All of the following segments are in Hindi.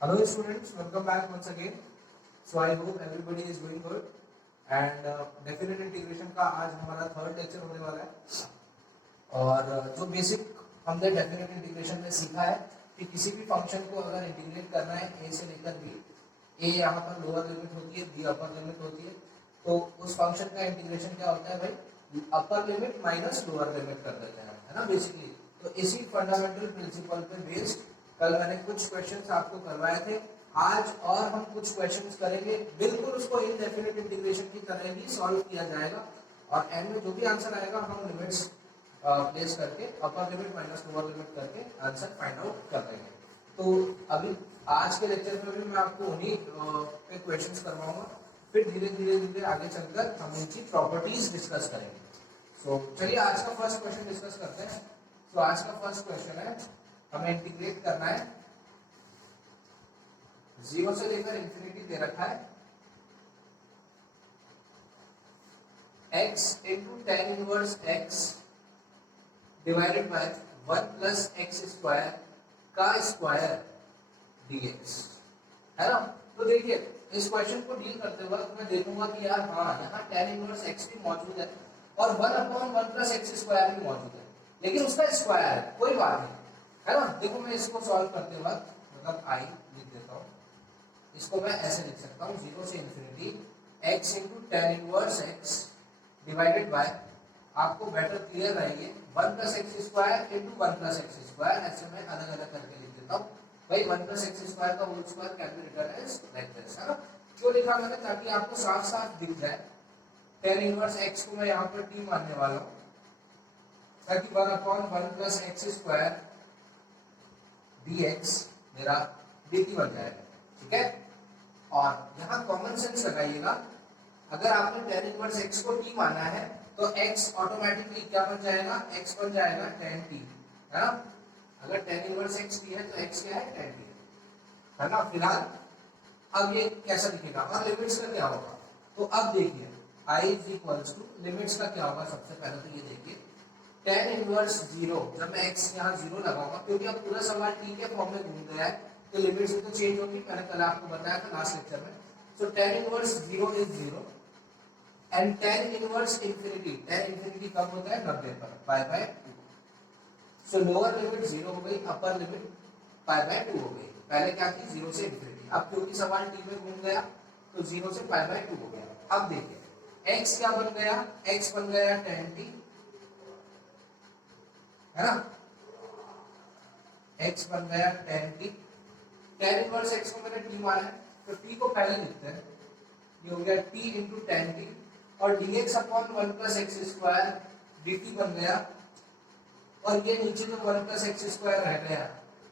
Hello students, welcome back once again. So I hope everybody is doing good and definite integration का आज हमारा थर्ड लेक्चर होने वाला है और जो बेसिक हमने डेफिनेट इंटीग्रेशन में सीखा है कि किसी भी फंक्शन को अगर इंटीग्रेट करना है ए से लेकर बी, ए यहाँ पर लोअर लिमिट होती है, बी अपर लिमिट होती है, तो उस फंक्शन का इंटीग्रेशन क्या होता है भाई, upper limit minus lower limit कर देते हैं, है ना बेसिकली। तो इसी फंडामेंटल प्रिंसिपल पे बेस्ड कल मैंने कुछ क्वेश्चंस आपको करवाए थे, आज और हम कुछ क्वेश्चंस करेंगे, बिल्कुल उसको इनडेफिनिट इंटीग्रेशन की तरह ही सॉल्व किया जाएगा और एंड में जो भी आंसर आएगा हम लिमिट्स प्लेस करके upper limit minus lower limit करके आंसर फाइंड आउट कर देंगे। तो अभी आज के लेक्चर में भी मैं आपको उन्हीं पे क्वेश्चंस करवाऊंगा, फिर धीरे धीरे धीरे आगे चलकर हम इनकी प्रॉपर्टीज डिस्कस करेंगे। सो चलिए आज का फर्स्ट क्वेश्चन डिस्कस करते हैं। तो आज का फर्स्ट क्वेश्चन है, हमें इंटीग्रेट करना है, जीरो से लेकर इंफिनिटी दे रखा है, x into tan inverse x divided by 1 plus x square का स्क्वायर dx, है ना। तो देखिए इस क्वेश्चन को डील करते वक्त मैं देखूंगा कि यार हाँ यहाँ टेन इनवर्स x भी मौजूद है और 1/1 प्लस एक्स स्क्वायर भी मौजूद है, लेकिन उसका स्क्वायर है, कोई बात नहीं, है ना। देखो मैं इसको सॉल्व करते वक्त मतलब आई लिख देता हूँ, इसको मैं ऐसे लिख सकता हूँ, जीरो से infinity x into tan inverse x divided by, आपको बेटर क्लियर रहेंगे, 1 plus x square into 1 plus x square, ऐसे मैं अलग अलग करके लिख देता हूँ भाई। 1 प्लस एक्स स्क्वायर का whole square can be written as like this, है ना। क्यों लिखा मैंने, ताकि आपको साफ साफ दिख जाए। टेन इनवर्स एक्स को मैं यहाँ पर t मानने वाला हूँ, ताकि 1/1 प्लस एक्स स्क्वायर dx मेरा dt बन जाएगा, ठीक है। और यहाँ कॉमन सेंस लगाइएगा, अगर आपने टेन इनवर्स x को t माना है तो x ऑटोमेटिकली क्या बन जाएगा, x बन जाएगा tan t, है ना। अगर टेन इनवर्स x t है तो x क्या है, tan t है ना। फिलहाल अब ये कैसा दिखेगा और लिमिट्स का क्या होगा, तो अब देखिए i is equals to, limits का क्या होगा, सबसे पहले तो ये देखिए टेन इनवर्स जीरो, जब मैं x यहाँ जीरो लगाऊंगा क्योंकि अब पूरा सवाल t के फॉर्म में घूम गया है तो लिमिट्स तो चेंज होगी, मैंने कल आपको बताया था लास्ट लेक्चर में। So tan inverse zero is zero and tan inverse infinity, tan infinity कब होता है, 90 पर, pi by 2। So lower limit zero हो गई, अपर लिमिट पाई बाय 2 हो गई। पहले क्या थी, जीरो से इंफिनिटी, अब क्योंकि सवाल टी में घूम गया तो जीरो से पाई बाय 2 हो गया। अब देखिए x क्या बन गया, x बन गया tan t, है ना, x बन गया tan t। tan inverse x को मैंने t माना है तो t को पहले लिखते हैं, ये हो गया t इंटू टेन टी और dx upon 1 plus x square dt बन गया, और ये नीचे जो 1 प्लस एक्स स्क्वायर रह गया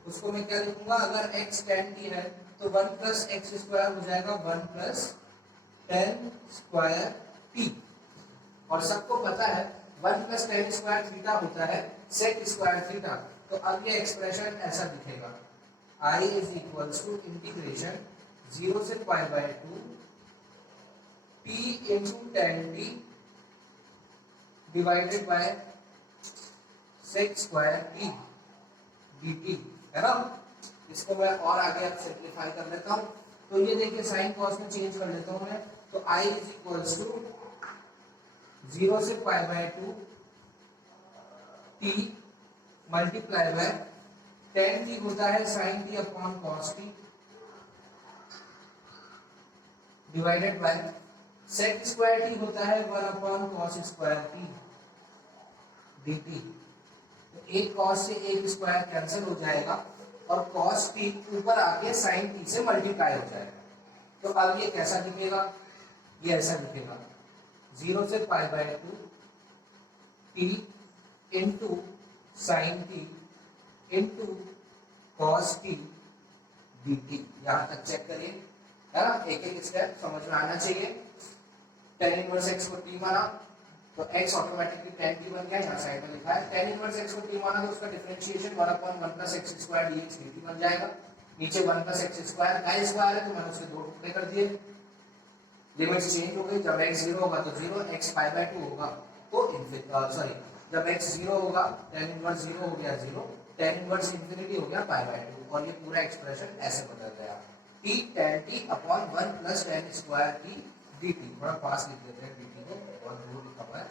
उसको मैं क्या लिखूंगा, अगर x tan t है तो 1 प्लस एक्स स्क्वायर हो जाएगा 1 प्लस टेन स्क्वायर t, और सबको पता है 1 प्लस टेन स्क्वायर थीटा होता है सेक स्क्वायर थीटा। तो अब ये एक्सप्रेशन ऐसा दिखेगा, i is equals to integration zero से pi by 2 t into tan t divided by sec square t dt, है ना। इसको मैं और आगे अब सिंप्लीफाई कर लेता हूं, तो ये देखिए साइन कॉस में चेंज कर लेता हूं मैं, तो i is equals to zero से pi by 2 t multiply by tan t होता है sine t upon cos t divided by sec square t होता है 1 upon cos square t dt। तो एक कॉस से एक स्क्वायर कैंसिल हो जाएगा और कॉस टी ऊपर आके साइन टी से मल्टीप्लाई हो जाएगा। तो अब ये कैसा दिखेगा, ये ऐसा दिखेगा, जीरो से pi by 2 T into sine T into cos T dt। यहां तक चेक करिए, है ना, एक एक स्टेप समझ में आना चाहिए। टेन इनवर्स x को t माना तो x ऑटोमेटिकली tan t बन गया, यहाँ साइड में लिखा है। टेन इनवर्स x को t माना तो उसका differentiation 1/1 plus x square dx dt बन जाएगा। नीचे 1 प्लस एक्स स्क्वायर का स्क्वायर है तो मैंने उसके दो टुकड़े कर दिए, लिमिट्स चेंज हो गई, जब x 0 होगा तो 0, x पाई बाय 2 होगा तो सॉरी जब x 0 होगा टेन इनवर्स 0 हो गया 0 tan इनवर्स इंफिनिटी हो गया पाई बाय 2 और ये पूरा एक्सप्रेशन ऐसे बदल गया t tan t upon 1 plus tan square t dt। थोड़ा पास लिख देते हैं dt को, बहुत दूर लिखा हुआ है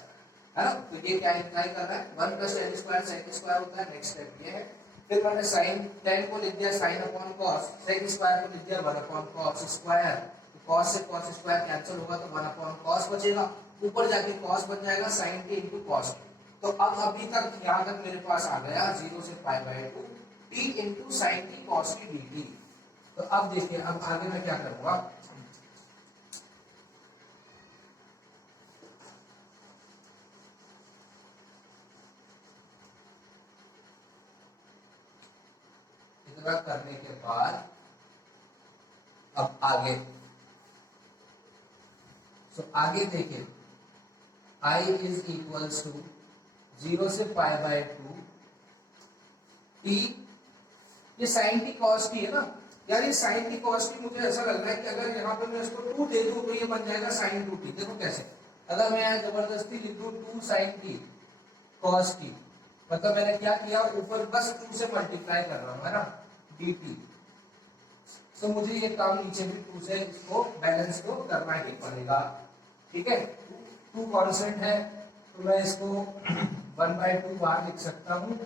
ना। तो ये क्या इंप्लाई कर रहा है 1 plus tan square sec square होता है। नेक्स्ट स्टेप ये है, फिर मैंने sin tan को लिख दिया sin upon cos, sec square को लिख दिया 1 अपॉन cos स्क्वायर। तो cos से cos स्क्वायर कैंसिल होगा तो 1 अपॉन cos बचेगा, ऊपर जाके cos बन जाएगा sin t into cos t। तो अब अभी तक यहाँ तक मेरे पास आ गया 0 से pi by 2 t into sin t cos t dt। तो अब देखिए अब आगे मैं क्या करूंगा, इतना करने के बाद अब आगे आगे देखिए I इज इक्वल्स टू 0 से पाई बाय 2 t, ये sin t cos t है ना यार। ये sin t cos t मुझे ऐसा लग रहा है कि अगर यहाँ पे मैं इसको 2 दे दूं तो ये बन जाएगा sin 2t। देखो कैसे, अगर मैं यहाँ जबरदस्ती लिख दूं 2 sin t cos t, मतलब मैंने क्या किया, ऊपर बस 2 से मल्टीप्लाई कर रहा हूँ है ना dt। तो मुझे ये काम नीचे भी 2 से इसको बैलेंस को करना ही पड़ेगा, ठीक है। 2 कांस्टेंट है तो मैं इसको 1 बाय 2 बाहर लिख सकता हूँ।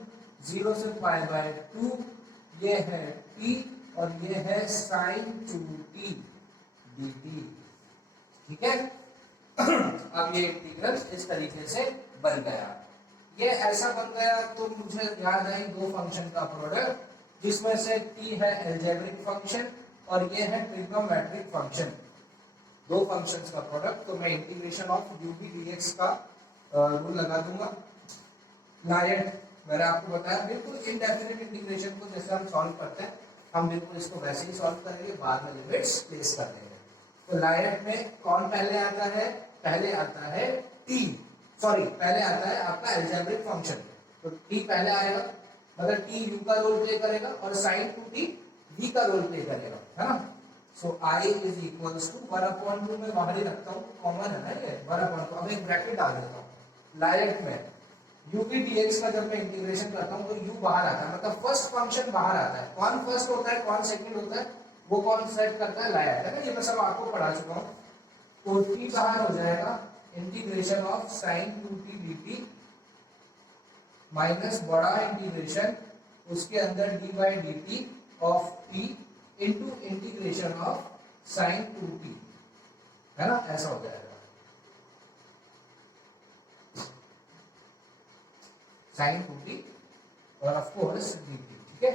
0 से पाई बाय 2 ये है t और ये है sin 2t dt, ठीक है। अब ये इंटीग्रल इस तरीके से बन गया। ये ऐसा बन गया तो मुझे याद आई दो फंक्शन का प्रोडक्ट, जिसमें से t है अलजेब्रिक फंक्शन और ये है ट्रिग्नोमेट्रिक फंक्शन, दो फंक्शंस का प्रोडक्ट। तो मैं इंटीग्रेशन ऑफ ub dx का रूल लगा दूंगा। लायट मैंने आपको बताया बिल्कुल इनडेफिनिट इंटीग्रेशन को जैसे हम सॉल्व करते हैं हम बिल्कुल इसको वैसे ही सॉल्व करेंगे, बाद में लिमिट्स प्लेस कर देंगे। तो लायट में कौन पहले आता है, पहले आता है t, सॉरी पहले आता है आपका अलजेब्रिक फंक्शन। तो t पहले आएगा, मतलब t u का रोल प्ले करेगा और sin 2t v का रोल प्ले करेगा, है ना। सो I इज इक्वल्स टू 1/2 में बाहर ही रखता हूँ, कॉमन है ना ये 1/2। अब एक ब्रैकेट डाल देता हूँ। लायट में ub dx का जब मैं इंटीग्रेशन करता हूँ तो u बाहर आता है, मतलब फर्स्ट फंक्शन बाहर आता है। कौन फर्स्ट होता है कौन सेकंड होता है वो कौन सेट करता है, लायट, है ना। ये मैं सब आपको पढ़ा चुका हूँ। तो t बाहर हो जाएगा integration of sin 2t dt minus बड़ा इंटीग्रेशन उसके अंदर d by dt of t into integration of sin 2t, है ना, ऐसा हो जाएगा sin 2t और ऑफ कोर्स dt, ठीक है।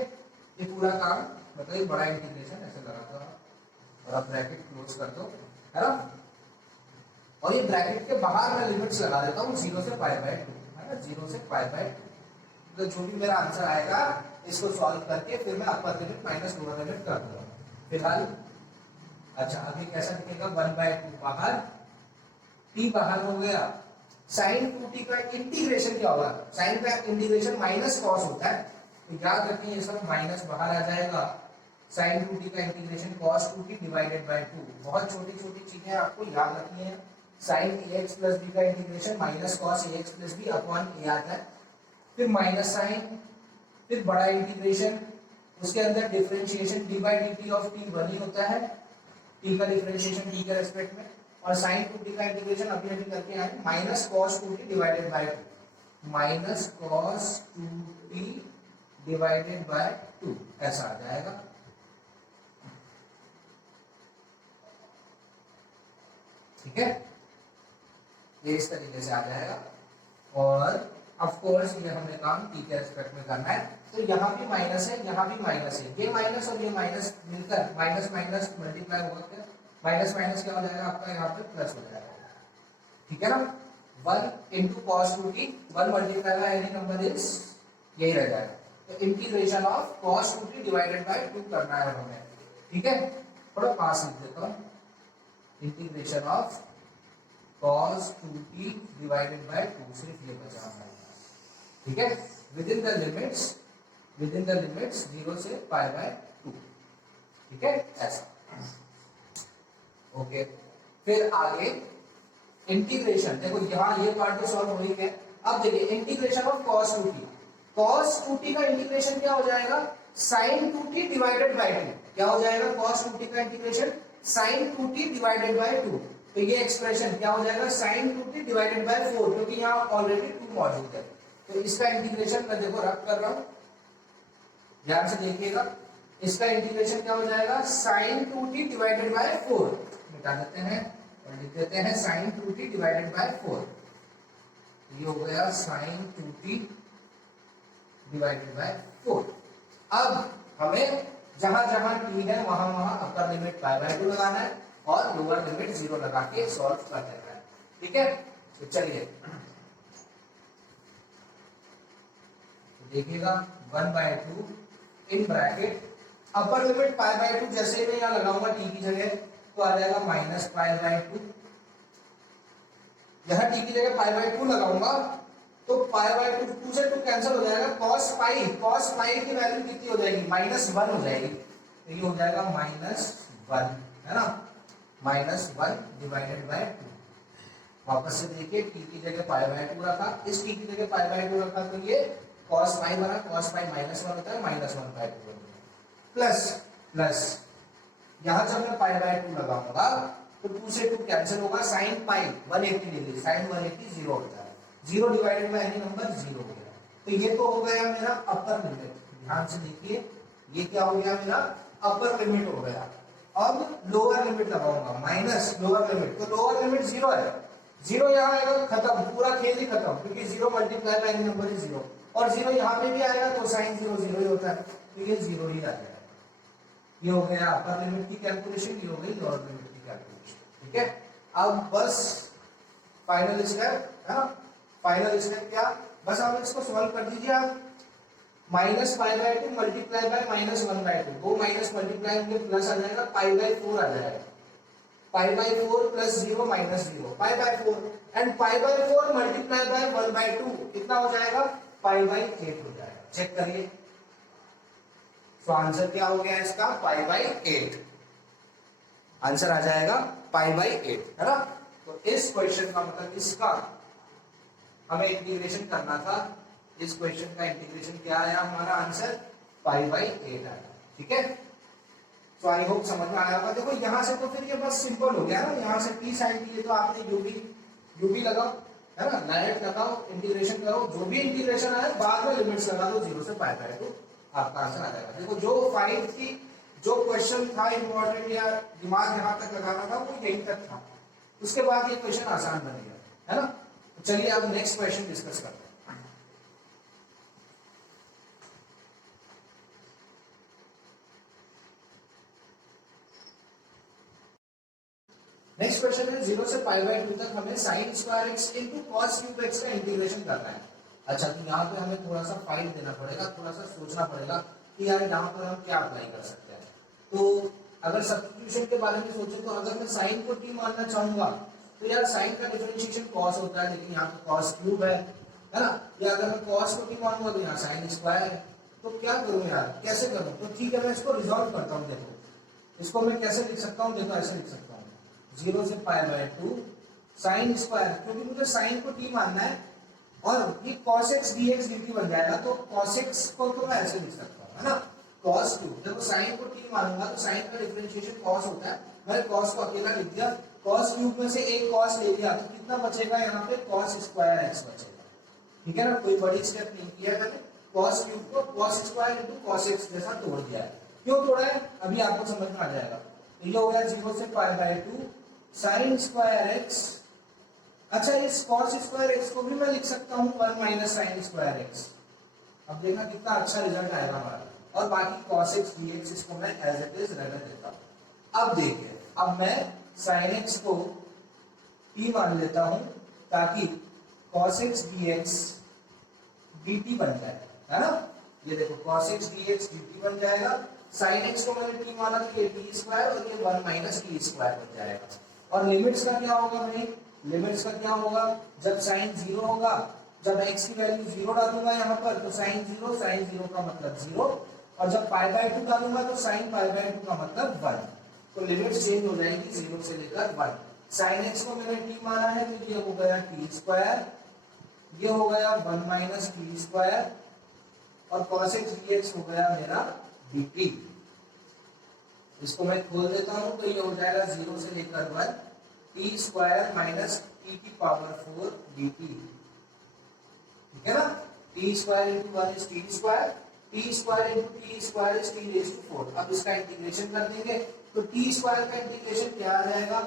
ये पूरा काम मतलब बड़ा इंटीग्रेशन ऐसे लगा दो और आप ब्रैकेट क्लोज कर दो, है ना। और ये ब्रैकेट के बाहर मैं लिमिट्स लगा देता हूँ 0 से पाई बाय 2, है ना, 0 से पाई बाय 2। तो जो भी मेरा आंसर आएगा इसको सॉल्व करके फिर मैं upper limit minus lower limit कर दूंगा फिलहाल। अच्छा अभी कैसा दिखेगा, 1/2 बाहर, t बाहर हो गया। sin 2t का इंटीग्रेशन क्या होगा, sin का इंटीग्रेशन माइनस कॉस होता है, तो याद रखें ये सब माइनस बाहर आ जाएगा। sin 2t का integration cos 2t divided by 2। बहुत छोटी छोटी चीजें आपको याद रखनी है। sin ax प्लस b का integration minus cos ax plus b upon a आता है, फिर माइनस साइन, फिर बड़ा इंटीग्रेशन उसके अंदर differentiation d by dt of t 1 ही होता है, t का डिफरेंशिएशन t के रेस्पेक्ट में। और sin 2t का इंटीग्रेशन अभी अभी करके आए minus cos 2t divided by 2, minus cos 2t divided by 2 ऐसा आ जाएगा। ठीक है, ये इस तरीके से आ जाएगा। और ऑफ कोर्स ये हमें काम t के रेस्पेक्ट में करना है, तो यहाँ भी माइनस है यहाँ भी माइनस है, ये माइनस और ये माइनस मिलकर माइनस माइनस मल्टीप्लाई होगा, क्या माइनस माइनस क्या हो जाएगा आपका यहाँ पे प्लस हो जाएगा, ठीक है ना। 1 into cos 2t, 1 multiply by any number is यही रह जाएगा। तो integration of cos 2t divided by 2 करना है हमें, ठीक है। थोड़ा पास लिख देता हूँ, integration of cos 2t divided by 2, सिर्फ ये बचा हमारे पास, ठीक है। विद इन द लिमिट्स 0 से पाई बाय 2, ठीक है, ऐसा। ओके, फिर आगे इंटीग्रेशन, देखो यहाँ ये पार्ट तो सॉल्व हो ही गया। अब देखिए integration of cos 2t, cos 2t का इंटीग्रेशन क्या हो जाएगा, sin 2t डिवाइडेड बाय 2। क्या हो जाएगा cos 2t का integration sin 2t divided by 2। तो ये एक्सप्रेशन क्या हो जाएगा sin 2t डिवाइडेड बाय 4, क्योंकि यहाँ ऑलरेडी 2 मौजूद है। तो इसका इंटीग्रेशन मैं देखो रख कर रहा हूं, ध्यान से देखिएगा। इसका इंटीग्रेशन क्या हो जाएगा sin 2t डिवाइडेड बाय 4, मिटा देते हैं और लिख देते हैं sin 2t डिवाइडेड बाय 4। ये हो गया sin 2t डिवाइडेड बाय 4। अब हमें जहां जहां t है वहां वहां अपर लिमिट पाई बाय 2 लगाना है और लोअर लिमिट 0 लगा के सॉल्व कर देना है। ठीक है, तो चलिए देखिएगा 1/2 in bracket upper limit pi by 2, जैसे ही मैं यहाँ लगाऊंगा t की जगह तो आ जाएगा -π/2। यहाँ t की जगह π/2 लगाऊंगा तो π/2 2 से 2 कैंसिल हो जाएगा, cos π की वैल्यू कितनी हो जाएगी -1 हो जाएगी। तो ये हो जाएगा -1 है ना, -1 डिवाइडेड बाय 2। वापस से देखिए t की जगह π/2 रखा, इस t की जगह π/2 रखा तो ये cos π बना, cos π -1 होता है, -1/2 प्लस यहां जब मैं π/2 लगाऊंगा तो 2 से 2 कैंसिल होगा, sin π 180 डिग्री, sin 180 0 होता है, 0 डिवाइडेड बाय एनी नंबर 0 हो गया। तो ये तो हो गया मेरा अपर लिमिट, ध्यान से देखिए ये क्या हो गया मेरा अपर लिमिट हो गया। अब लोअर लिमिट लगाऊंगा, माइनस लोअर लिमिट, तो लोअर लिमिट 0 है, 0 यहाँ आएगा, खत्म, पूरा खेल ही खत्म, क्योंकि 0 multiply by any number is 0 और 0 यहाँ पे भी आएगा तो sin 0 0 ही होता है, तो ये 0 ही आ जाएगा। ये हो गया अपर लिमिट की कैलकुलेशन, ये हो गई लोअर लिमिट की कैलकुलेशन। ठीक है, अब बस फाइनल स्टेप है ना, फाइनल स्टेप क्या, बस आप इसको सॉल्व कर दीजिए। आप -π/2 मल्टीप्लाई बाय -1/2, दो माइनस मल्टीप्लाई होंगे प्लस आ जाएगा, π/4 आ जाएगा, π/4 plus 0 minus 0, π/4 and π/4 multiply by 1/2 कितना हो जाएगा π/8 हो जाएगा। चेक करिए, तो आंसर क्या हो गया इसका π/8, आंसर आ जाएगा π/8 है ना। तो इस क्वेश्चन का मतलब इसका हमें इंटीग्रेशन करना था, इस क्वेश्चन का इंटीग्रेशन क्या आया, हमारा आंसर π/8 आया। ठीक है, तो आई होप समझ में आया होगा। देखो यहां से तो फिर ये बस सिंपल हो गया ना, यहां से t sin t, ये तो आपने जो भी लगाओ है ना, डायरेक्ट लगाओ, इंटीग्रेशन करो, जो भी इंटीग्रेशन आए बाद में लिमिट्स लगा दो 0 से π/2, आपका आंसर आ जाएगा। देखो जो फाइंड की जो क्वेश्चन था इंपॉर्टेंट या दिमाग यहां तक लगाना था वो यहीं तक था, उसके बाद ये क्वेश्चन आसान बन गया है ना। तो चलिए अब नेक्स्ट क्वेश्चन डिस्कस करते हैं। नेक्स्ट क्वेश्चन है 0 से π/2 तक हमें sin square x into cos cube x का इंटीग्रेशन करना है। अच्छा, तो यहाँ पे हमें थोड़ा सा फाइंड देना पड़ेगा, थोड़ा सा सोचना पड़ेगा कि यार यहाँ पर हम क्या अप्लाई कर सकते हैं। तो अगर सब्स्टिट्यूशन के बारे में सोचें तो अगर मैं sin को t मानना चाहूंगा तो यार sin का डिफरेंशिएशन cos होता है, लेकिन यहाँ पे cos क्यूब है ना, या अगर मैं cos को t मानूंगा तो यहाँ sin स्क्वायर है। तो क्या करूँ यार, कैसे करूँ, तो ठीक है मैं इसको रिजॉल्व करता हूँ। देखो इसको मैं कैसे लिख सकता हूँ, देखो ऐसे लिख सकता हूँ 0 से π/2 sin स्क्वायर, क्योंकि मुझे sin को t मानना है और ये cos x dx dt बन जाएगा, तो cos x को तो मैं ऐसे लिख सकता हूँ है ना, cos क्यूब, जब sin को t मानूंगा तो sin का डिफरेंशिएशन cos होता है, मैंने cos को अकेला लिख दिया, cos क्यूब में से एक cos ले लिया तो कितना बचेगा यहाँ पे cos स्क्वायर x बचेगा। ठीक है ना, कोई बड़ी स्टेप नहीं किया मैंने, cos क्यूब को cos square into cos x जैसा तोड़ दिया है। क्यों तोड़ा है अभी आपको समझ में आ जाएगा। तो ये हो गया 0 से π/2 sin स्क्वायर x। अच्छा, इस cos स्क्वायर x को भी मैं लिख सकता हूँ 1 माइनस sin स्क्वायर x। अब देखना कितना अच्छा रिजल्ट आएगा हमारा, और बाकी cos x dx इसको मैं एज इट इज रहने देता हूँ। अब देखिए, अब मैं sin x को t मान लेता हूँ ताकि cos x dx dt बन जाए, है ना। ये देखो cos x dx dt बन जाएगा, sin x को मैंने t माना तो ये t स्क्वायर और ये 1 माइनस t स्क्वायर बन जाएगा। और लिमिट्स का क्या होगा भाई, लिमिट्स का क्या होगा, जब sin 0 होगा, जब x की वैल्यू 0 डालूंगा यहाँ पर तो sin 0 का मतलब 0, और जब π/2 डालूंगा तो sin π/2 का मतलब 1, तो लिमिट चेंज हो जाएगी 0 से लेकर 1। sin x को मैंने t माना है तो ये हो गया t स्क्वायर, ये हो गया 1 माइनस t स्क्वायर, और cos x dx हो गया मेरा dt। इसको मैं खोल देता हूं तो ये हो जाएगा 0 से लेकर 1 t स्क्वायर माइनस t की पावर 4 dt, ठीक है ना। t square into 1 is t square, t square into t square is t raise to 4। अब इसका इंटीग्रेशन कर देंगे तो t स्क्वायर का इंटीग्रेशन क्या आ जाएगा,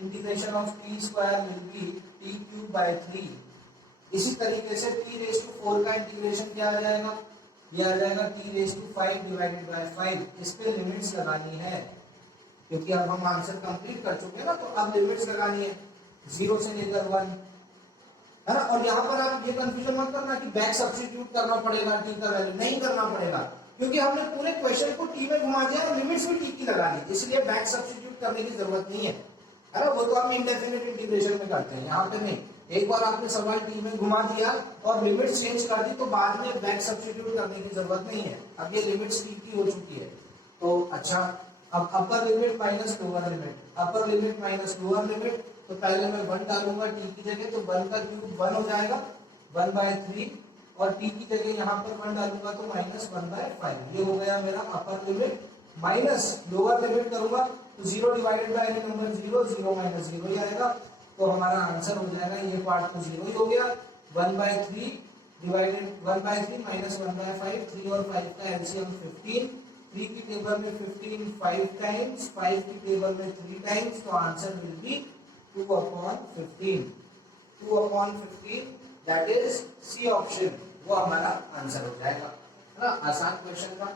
integration of t square will be t cube by 3। इसी तरीके से t रेज टू 4 का इंटीग्रेशन क्या आ जाएगा, ये आ जाएगा t raise to 5 divided by 5। इस पे लिमिट्स लगानी है क्योंकि अब हम आंसर कंप्लीट कर चुके हैं ना, तो अब लिमिट्स लगानी है 0 से लेकर 1, है ना। और यहाँ पर आप ये कंफ्यूजन मत करना कि बैक सब्स्टिट्यूट करना पड़ेगा t का वैल्यू, नहीं करना पड़ेगा क्योंकि हमने पूरे क्वेश्चन को t में घुमा दिया और लिमिट्स भी t की लगा दी, इसलिए बैक सब्स्टिट्यूट करने की जरूरत नहीं है ना। वो तो हम इंडेफिनिट इंटीग्रेशन में करते हैं, यहाँ पे नहीं। एक बार आपने सवाल t में घुमा दिया और लिमिट्स चेंज कर दी तो बाद में बैक सब्स्टिट्यूट करने की जरूरत नहीं है। अब ये लिमिट्स t की हो चुकी है तो अच्छा, अब upper limit minus lower limit, upper limit minus lower limit, तो पहले मैं 1 डालूंगा t की जगह, तो 1 का क्यूब 1 हो जाएगा 1/3, और t की जगह यहाँ पर 1 डालूंगा तो -1/5। ये हो गया मेरा upper limit, minus lower limit करूंगा तो 0 divided by any number 0, 0 minus 0 ही आएगा, तो हमारा आंसर हो जाएगा, ये पार्ट तो 0 ही हो गया, 1/3 डिवाइडेड 1/3 माइनस 1/5, 3 और 5 का एलसीएम 15, 3 की टेबल में 15 5 टाइम्स, 5 की टेबल में 3 टाइम्स, तो answer will be 2/15, 2/15, that is C option, वो हमारा आंसर हो जाएगा, है ना। आसान क्वेश्चन था,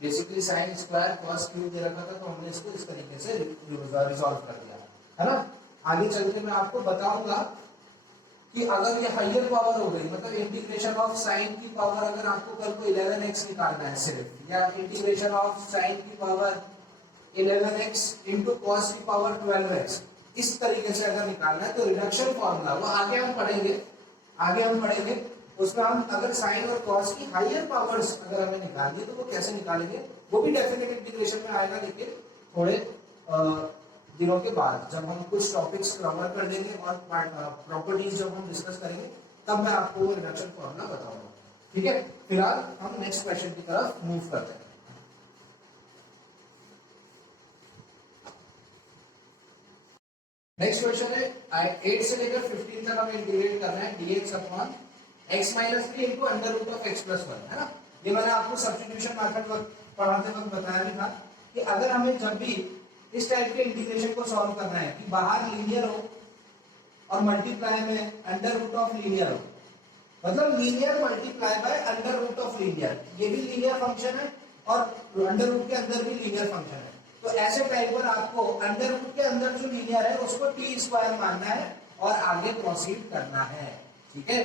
basically sine square cos cube दे रखा था तो हमने इसको इस तरीके से रिजॉल्व कर दिया, है ना। आगे चल के मैं आपको बताऊंगा कि अगर ये हायर पावर हो गई, मतलब इंटीग्रेशन ऑफ साइन की पावर, अगर आपको कल को 11x निकालना है सिर्फ, या इंटीग्रेशन ऑफ साइन की पावर 11x इंटू कॉस की पावर 12x, इस तरीके से अगर निकालना है तो रिडक्शन फॉर्मूला वो आगे हम पढ़ेंगे, आगे हम पढ़ेंगे उसमें हम अगर साइन और कॉस की हायर पावर्स अगर हमें निकालनी है तो वो कैसे निकालेंगे, वो भी डेफिनेट इंटीग्रेशन में आएगा, लेकिन थोड़े दिनों के बाद जब हम कुछ टॉपिक्स कवर कर देंगे और प्रॉपर्टीज जब हम डिस्कस करेंगे तब मैं आपको वो रिडक्शन फॉर्मूला बताऊंगा, ठीक है। फिलहाल हम नेक्स्ट क्वेश्चन की तरफ मूव करते हैं। नेक्स्ट क्वेश्चन है 8 से लेकर 15 तक हमें इंटीग्रेट करना है dx upon x minus 3 into under root of x plus 1, है ना। ये मैंने आपको सब्स्टिट्यूशन मेथड पढ़ाते वक्त बताया भी था कि अगर हमें जब भी इस टाइप के इंटीग्रेशन को सॉल्व करना है कि बाहर लीनियर हो और मल्टीप्लाई में अंडर रूट ऑफ लीनियर हो, मतलब linear multiply by under root of linear, ये भी लीनियर फंक्शन है और अंडर रूट के अंदर भी लीनियर फंक्शन है, तो ऐसे टाइप पर आपको अंडर रूट के अंदर जो लीनियर है उसको टी स्क्वायर मानना है और आगे प्रोसीड करना है, ठीक है,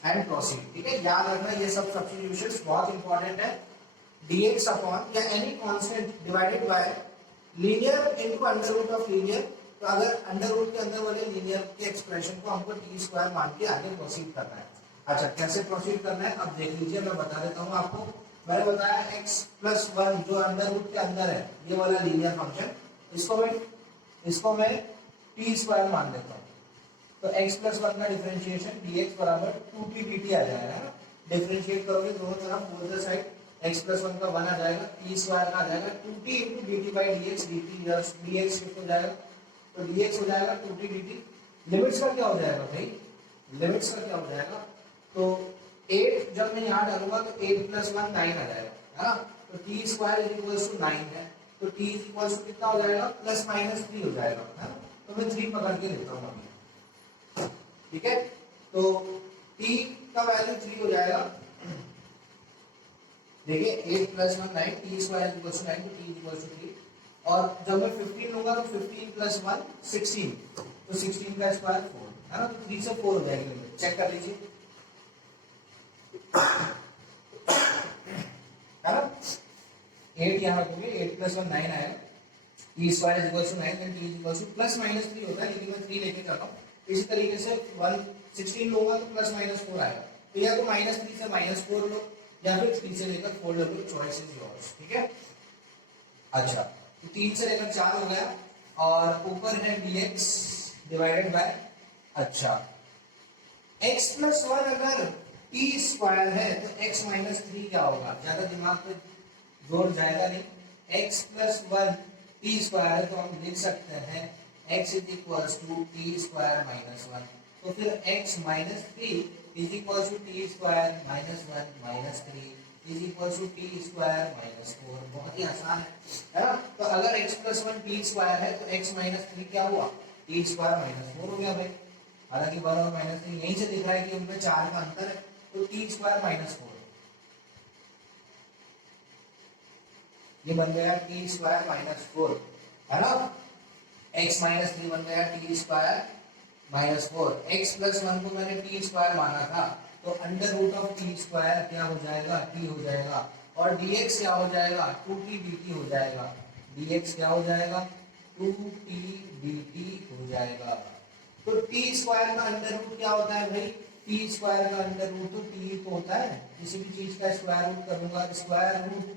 एंड प्रोसीड, ठीक है। याद रखना ये सब सब्स्टिट्यूशंस बहुत इंपॉर्टेंट है। dx अपॉन या any constant divided by linear into under root of linear, तो अगर अंडर रूट के अंदर वाले लीनियर के एक्सप्रेशन को हमको टी स्क्वायर मान के आगे प्रोसीड करना है। अच्छा, कैसे प्रोसीड करना है अब देख लीजिए, मैं बता देता हूँ आपको। मैंने बताया x प्लस 1 जो अंडर रूट के अंदर है, ये वाला लीनियर फंक्शन, इसको मैं टी स्क्वायर मान देता हूँ, तो x प्लस 1 का डिफरेंशिएशन dx बराबर 2t dt आ जाएगा, है ना। डिफरेंशिएट करोगे दोनों तरफ, both the side, x plus 1 का 1 आ जाएगा, t स्क्वायर का आ जाएगा 2t into dt by dx, dx shift हो जाएगा, तो dx हो जाएगा 2t dt। लिमिट्स का क्या हो जाएगा भाई, लिमिट्स का क्या हो जाएगा, तो 8 जब मैं यहाँ डालूंगा तो 8 प्लस 1 9 आ जाएगा, है ना। तो t square is equals to 9 है, तो t इज इक्वल्स टू कितना हो जाएगा, प्लस माइनस 3 हो जाएगा, है ना। तो मैं 3 पकड़ के लेता हूँ अभी, ठीक है। तो t का वैल्यू 3 हो जाएगा, देखिए 8 plus 1 9, t square equals to 9, तो t इक्वल्स टू 3, और जब मैं 15 लूंगा तो 15 प्लस 1 16, तो 16 का स्क्वायर 4, है ना। तो 3 से 4 हो जाएगी लिमिट, चेक कर लीजिए, है ना। 8 यहाँ रखोगे, 8 प्लस 1 9 आएगा, t square equals to 9, then t equals to plus minus 3 होता है, लेकिन मैं 3 लेके चल रहा हूँ। इसी तरीके से 16 लूंगा तो प्लस माइनस 4 आएगा, तो या तो माइनस 3 से माइनस 4 लो या फिर 3 से लेकर 4 लो, चॉइस इज योर्स, ठीक है। अच्छा, तो 3 से लेकर 4 हो गया, और ऊपर है dx डिवाइडेड बाय, अच्छा x प्लस 1 अगर टी स्क्वायर है तो x माइनस थ्री क्या होगा, ज्यादा दिमाग पे जोर जाएगा नहीं, x plus one t square है तो हम लिख सकते हैं x is equals to t square minus one, तो फिर x minus three is equals to t square minus one minus three is equals to t square minus four. बहुत ही आसान है ना। तो अगर x plus one t square है तो x माइनस थ्री क्या हुआ, टी स्क्वायर माइनस फोर हो गया भाई। हालांकि वन और माइनस थ्री यहीं से दिख रहा है कि उनमें चार का अंतर है, तो टी स्क्वायर माइनस फोर ये बन गया टी स्क्वायर माइनस फोर, है ना। x माइनस थ्री बन गया t square minus four. X plus one को मैंने टी स्क्वायर माना था तो under root of t square क्या हो जाएगा, टी हो जाएगा, और dx क्या हो जाएगा, 2t dt हो जाएगा। dx क्या हो जाएगा, 2t dt हो जाएगा। तो टी स्क्वायर का अंडर रूट क्या होता है भाई, टी स्क्वायर का अंडर रूट तो टी तो होता है, किसी भी चीज का स्क्वायर रूट करूंगा, square root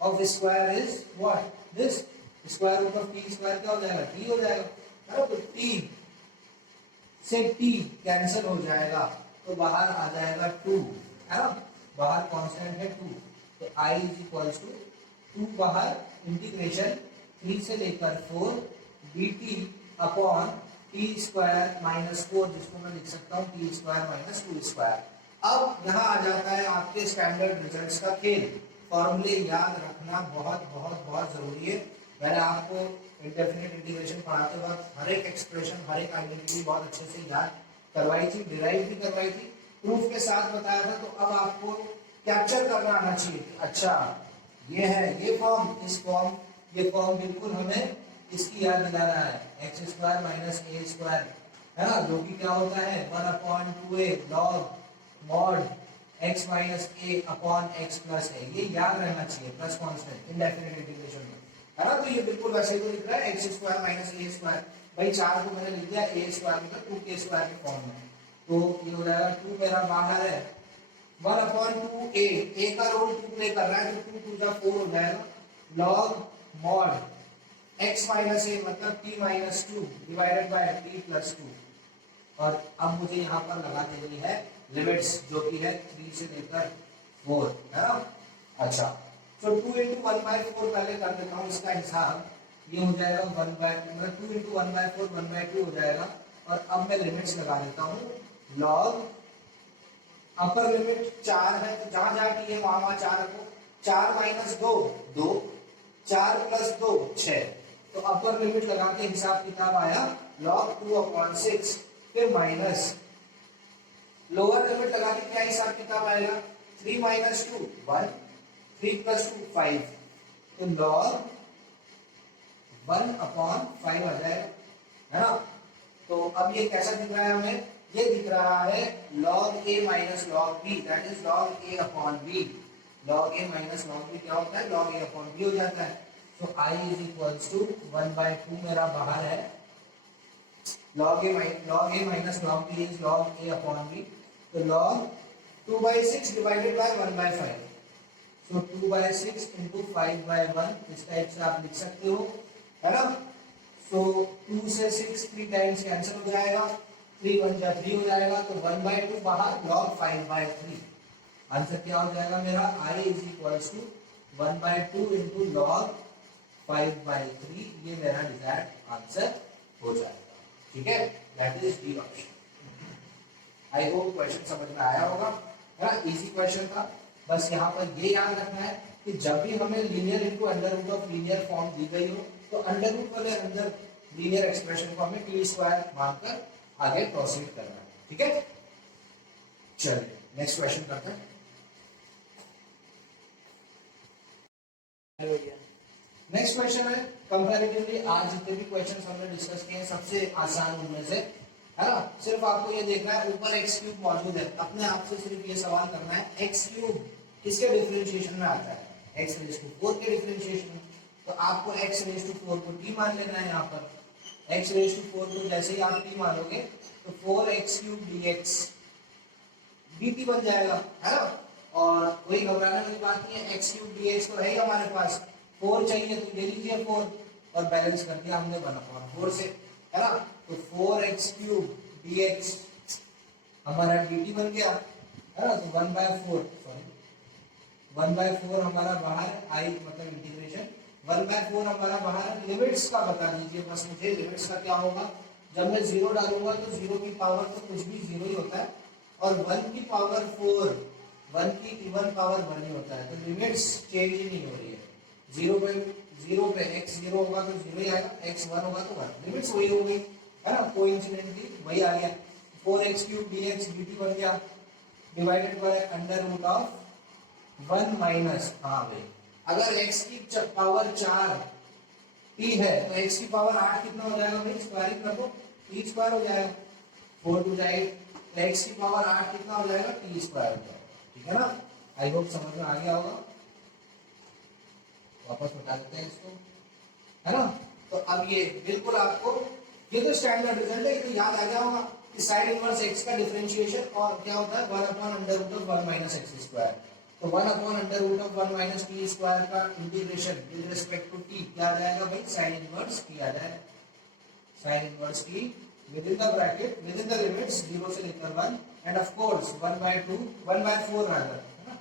of square is what, this, square root of t square क्या हो जाएगा, टी हो जाएगा, है ना। तो टी से टी कैंसिल हो जाएगा तो बाहर आ जाएगा 2, है ना, बाहर कांस्टेंट है 2, तो i इज इक्वल्स टू 2 बाहर इंटीग्रेशन 3 से लेकर 4 dt upon T square minus 4, जिसको मैं लिख सकता हूँ टी स्क्वायर माइनस 2 स्क्वायर। अब यहाँ आ जाता है आपके स्टैंडर्ड रिजल्ट्स का खेल। फॉर्मूले याद रखना बहुत बहुत बहुत जरूरी है। मैंने आपको इंडेफिनिट इंटीग्रेशन पढ़ाते वक्त हर एक एक्सप्रेशन, हर एक आइडेंटिटी बहुत अच्छे से याद करवाई थी, डिराइव भी करवाई थी, प्रूफ के साथ बताया था। तो अब आपको कैप्चर करना आना चाहिए, अच्छा ये है ये फॉर्म, इस फॉर्म, ये फॉर्म बिल्कुल हमें इसकी याद दिलाना है, एक्स स्क्वायर माइनस ए स्क्वायर, है ना, जो कि क्या होता है 1/2a log mod x minus a upon x plus a, ये याद रहना चाहिए, प्लस कांस्टेंट इनडेफिनिट इंटीग्रेशन में, है ना। तो ये बिल्कुल वैसे ही लिख रहा है एक्स स्क्वायर माइनस ए स्क्वायर, भाई चार को मैंने लिख दिया ए स्क्वायर मतलब 2k स्क्वायर के फॉर्म में, तो ये हो जाएगा 2 मेरा बाहर है 1/2a, a का रोल 2 प्ले कर रहा है तो 2 2 4 हो जाएगा, log mod x माइनस ए मतलब t minus 2 divided by t plus 2, और अब मुझे यहाँ पर लगा देनी है लिमिट्स जो कि है 3 से लेकर 4, है ना। अच्छा तो 2 into 1/4 पहले कर देता हूँ इसका हिसाब, ये हो जाएगा 2 into 1/4 1/2 हो जाएगा, और अब मैं लिमिट्स लगा देता हूँ, log अपर लिमिट 4 है तो जहां जहां t है वहां वहां 4 रखो, 4 माइनस 2 2, 4 प्लस 2 6, तो अपर लिमिट लगा के हिसाब किताब आया log 2/6, फिर माइनस लोअर लिमिट लगा के क्या हिसाब किताब आएगा 3 माइनस 2 1, 3 प्लस 2 5, तो log 1/5 आ जाएगा, है ना। तो अब ये कैसा दिख रहा है हमें, ये दिख रहा है log a minus log b, that is log a upon b, log a minus log b क्या होता है, log a अपॉन b हो जाता है। तो i इज इक्वल्स टू 1/2 मेरा बाहर है, log a minus log b is log a upon b, तो log 2/6 divided by 1/5, so 2/6 into 5/1 इस टाइप से आप लिख सकते हो, है ना। सो 2 से 6 3 टाइम्स कैंसिल हो जाएगा, 3 1 जा 3 हो जाएगा, तो 1/2 बाहर log 5/3, आंसर क्या हो जाएगा मेरा, i is equals to 1/2 into log 5/3, ये मेरा डिजायर्ड आंसर हो जाएगा, ठीक है, that is D option. I hope question समझ में आया होगा, है ना, इजी क्वेश्चन था। बस यहाँ पर ये याद रखना है कि जब भी हमें linear into under root of linear form दी गई हो तो अंडर रूट वाले अंदर लीनियर एक्सप्रेशन को हमें टी स्क्वायर मानकर आगे प्रोसीड करना है, ठीक है। चलिए नेक्स्ट क्वेश्चन करते हैं। नेक्स्ट क्वेश्चन है कंपैरेटिवली आज जितने भी क्वेश्चंस हमने डिस्कस किए हैं सबसे आसान उनमें से, है ना। सिर्फ आपको ये देखना है ऊपर एक्स क्यूब मौजूद है, अपने आप से सिर्फ ये सवाल करना है एक्स क्यूब किसके डिफरेंशिएशन में आता है, एक्स रेज टू 4 के डिफरेंशिएशन में, तो आपको एक्स रेज टू 4 को t मान लेना है। यहाँ पर एक्स रेज टू 4 को जैसे ही आप t मानोगे तो 4x क्यूब dx dt बन जाएगा, है ना। और कोई घबराने वाली बात नहीं है, x क्यूब dx तो है ही हमारे पास, 4 चाहिए तो ले लीजिए 4 और बैलेंस कर दिया हमने 1/4 से, है ना। तो 4x क्यूब dx हमारा dt बन गया, है ना, तो 1/4 सॉरी 1/4 हमारा बाहर है, आई मतलब इंटीग्रेशन 1/4 हमारा बाहर है। लिमिट्स का बता दीजिए बस मुझे, लिमिट्स का क्या होगा, जब मैं जीरो डालूंगा तो जीरो की पावर तो कुछ भी जीरो ही होता है, और 1 की पावर 4 1 की इवन पावर 1 ही होता है, तो लिमिट्स चेंज ही नहीं हो रही है। जीरो पे x जीरो होगा तो जीरो ही आएगा, x 1 होगा तो 1, लिमिट्स वही हो गई, है ना, कोइंसिडेंटली वही आ गया। 4x³ dx dt बन गया divided by under root of 1 minus, हाँ भाई अगर x की पावर 4 t है तो x की पावर 8 कितना हो जाएगा भाई, स्क्वायरिंग कर दो, t स्क्वायर हो जाएगा, 4 टू जाएगा, तो x की पावर 8 कितना हो जाएगा, t स्क्वायर हो जाएगा, ठीक है ना। आई होप समझ में आ गया होगा, वापस बता देते हैं इसको, है ना। तो अब ये बिल्कुल आपको, ये तो स्टैंडर्ड रिजल्ट है, ये तो याद आ गया होगा कि साइन इनवर्स x का डिफरेंशिएशन और क्या होता है 1 upon under root of 1 minus x square, तो 1 upon under root of 1 minus t square का integration with respect to t क्या आ जाएगा भाई, साइन इनवर्स t आ जाएगा, sine inverse t with in the bracket with in the limits 0 से लेकर 1 एंड ऑफ कोर्स 1/2 1/4 रादर, है ना,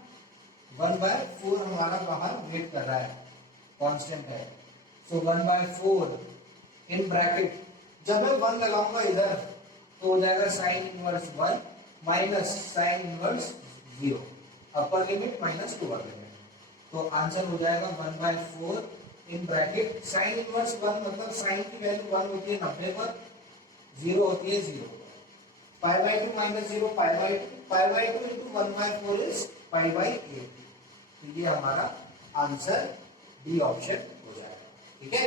1/4 हमारा बाहर वेट कर रहा है, कांस्टेंट है, सो 1/4 इन ब्रैकेट, जब मैं 1 लगाऊंगा इधर तो हो जाएगा sine inverse 1 minus sine inverse 0, upper limit minus lower limit, तो आंसर हो जाएगा 1/4 इन ब्रैकेट साइन इनवर्स 1 मतलब साइन की वैल्यू 1 होती है 90 पर, 0 होती है 0 पर, π/2 माइनस 0 π/2, π/2 into 1/4 इज π/8, तो ये हमारा आंसर डी ऑप्शन हो जाएगा, ठीक है।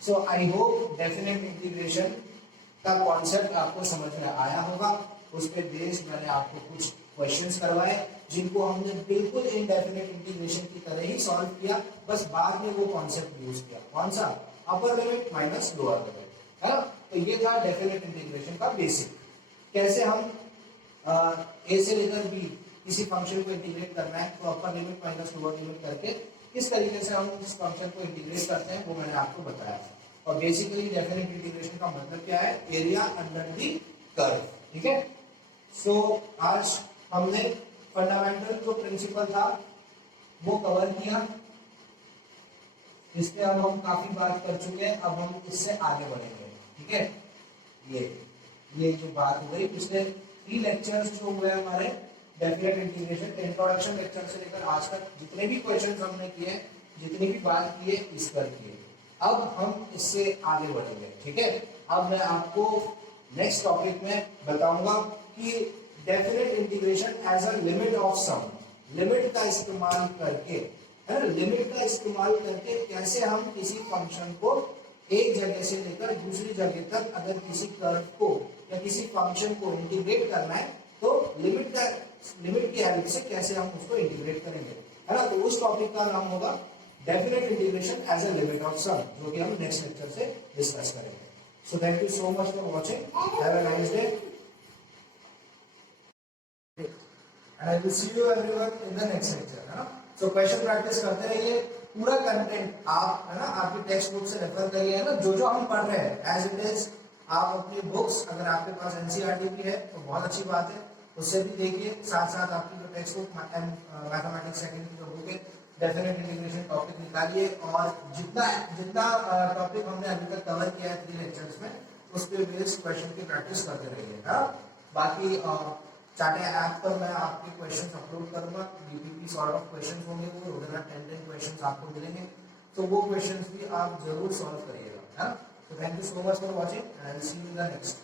सो आई होप डेफिनेट इंटीग्रेशन का कॉन्सेप्ट आपको समझ में आया होगा, उस पे बेस्ड मैंने आपको कुछ क्वेश्चंस करवाए जिनको हमने बिल्कुल इनडेफिनेट इंटीग्रेशन की तरह ही सॉल्व किया, बस बाद में वो कॉन्सेप्ट यूज किया, कौन सा, upper limit minus lower limit, है ना। तो ये था डेफिनेट इंटीग्रेशन का बेसिक, कैसे हम ए से लेकर बी किसी फंक्शन को इंटीग्रेट करना है, तो upper limit minus lower limit करके किस तरीके से हम इस फंक्शन को इंटीग्रेट करते हैं वो मैंने आपको बताया। और बेसिकली डेफिनेट इंटीग्रेशन का मतलब क्या है, एरिया अंडर द कर्व, ठीक है। सो आज हमने फंडामेंटल जो प्रिंसिपल था वो कवर किया, इस पे अब हम काफी बात कर चुके हैं, अब हम इससे आगे बढ़ेंगे, ठीक है। ये जो बात हो गई पिछले 3 लेक्चर्स जो हुए हमारे डेफिनेट इंटीग्रेशन के इंट्रोडक्शन लेक्चर से लेकर आज तक जितने भी क्वेश्चंस हमने किए, जितनी भी बात की है इस पर किए, अब हम इससे आगे बढ़ेंगे, ठीक है। अब मैं आपको नेक्स्ट टॉपिक में बताऊंगा कि definite integration as a limit of sum, limit का इस्तेमाल करके, है ना, लिमिट का इस्तेमाल करके कैसे हम किसी फंक्शन को एक जगह से लेकर दूसरी जगह तक अगर किसी कर्व को या किसी फंक्शन को इंटीग्रेट करना है तो लिमिट की हेल्प से कैसे हम उसको इंटीग्रेट करेंगे, है ना। तो उस टॉपिक का नाम होगा definite integration as a limit of sum, जो कि हम नेक्स्ट लेक्चर से डिस्कस करेंगे। So thank you so much for watching, have a nice day and I will see you everyone in the next lecture, है ना। सो क्वेश्चन प्रैक्टिस करते रहिए, पूरा कंटेंट आप, है ना, आपकी टेक्स्ट बुक से रेफर करिए, है ना, जो हम पढ़ रहे हैं एज इट इज आप अपनी बुक्स, अगर आपके पास एनसीईआरटी भी है तो बहुत अच्छी बात है, उससे भी देखिए, साथ साथ आपकी जो टेक्स्ट बुक मैथमेटिक्स सेकंड की जो बुक है डेफिनेट इंटीग्रेशन टॉपिक निकालिए, और जितना जितना टॉपिक हमने अभी तक कवर किया है 3 लेक्चर्स में, उस पे बेस्ड क्वेश्चन की प्रैक्टिस करते रहिए, है। बाकी चाटे ऐप पर मैं आपके क्वेश्चंस अपलोड करूंगा, डीपीपी सॉर्ट ऑफ क्वेश्चंस होंगे, वो रोजाना 10 क्वेश्चंस आपको मिलेंगे, तो वो क्वेश्चंस भी आप जरूर सॉल्व करिएगा, है। So thank you so much for watching and I will see you in the next